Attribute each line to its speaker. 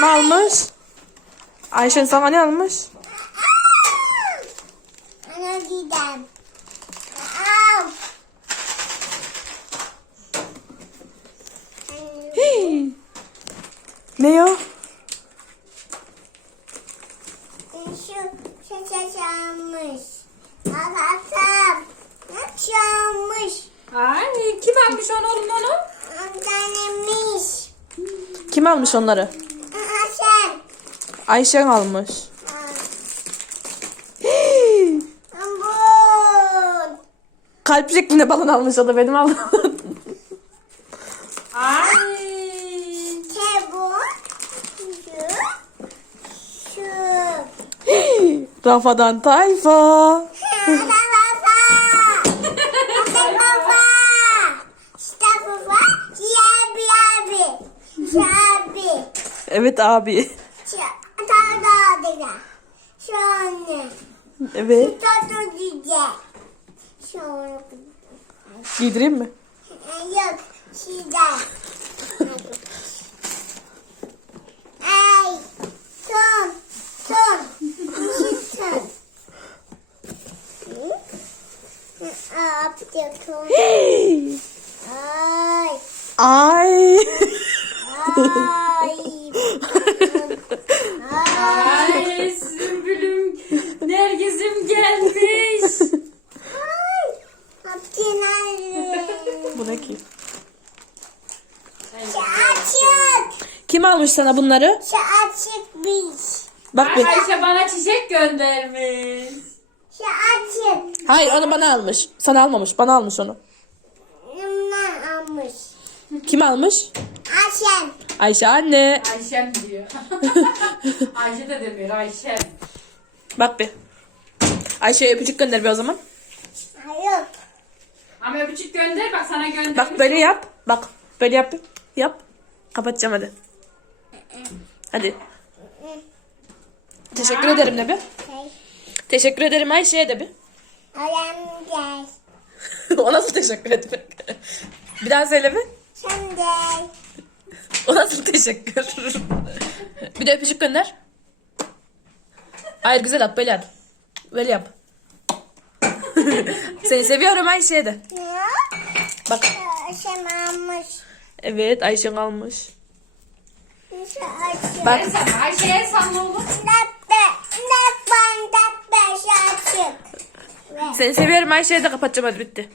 Speaker 1: Kim almış? Ayşe sana ne almış?
Speaker 2: Ana dedem. Ne ya? Kim almış onları?
Speaker 1: Kim almış onları? Ayşen almış. Ay. Kalp şeklinde balon almış o da benim aldım.
Speaker 2: Ay. Ay. Şey Şu. Şu.
Speaker 1: Rafa'dan Tayfa. Rafa.
Speaker 2: baba. İşte baba. abi.
Speaker 1: Evet abi. Evet. Giydireyim mi?
Speaker 2: Yok. Şimdi. Ay. Son. Son. Son. Ay.
Speaker 1: Ay. Ay. Bu ne ki? Kim almış sana bunları?
Speaker 2: Şaçık biz.
Speaker 3: Bak bir. Aa, Ayşe bana çiçek göndermiş.
Speaker 2: Şaçık.
Speaker 1: Hayır onu bana almış. Sana almamış. Bana almış onu.
Speaker 2: Ben almış.
Speaker 1: Kim almış?
Speaker 2: Ayşe.
Speaker 1: Ayşe anne.
Speaker 3: Ayşe diyor. Ayşe de demiyor Ayşe.
Speaker 1: Bak bir. Ayşe'ye öpücük gönder bir o zaman.
Speaker 3: Ama küçük gönder bak sana gönder.
Speaker 1: Bak şey. böyle yap. Bak böyle yap. Yap. Kapatacağım hadi. Hadi. teşekkür ya. ederim Nebi. Şey. Hey. Teşekkür ederim Ayşe'ye de bir.
Speaker 2: Ölümcül.
Speaker 1: o nasıl teşekkür etmek? bir daha söyle bir.
Speaker 2: Şendel.
Speaker 1: O nasıl teşekkür? bir de öpücük gönder. Hayır güzel at böyle at. Böyle yap. Böyle yap. Seni seviyorum Ayşe de. Ne? Bak.
Speaker 2: Ayşe almış.
Speaker 1: Evet almış. Ayşe almış.
Speaker 3: Bak. Ayşe Ne Ne Ayşe'ye Ne oğlum.
Speaker 1: Seni seviyorum Ayşe'ye de kapatacağım hadi bitti.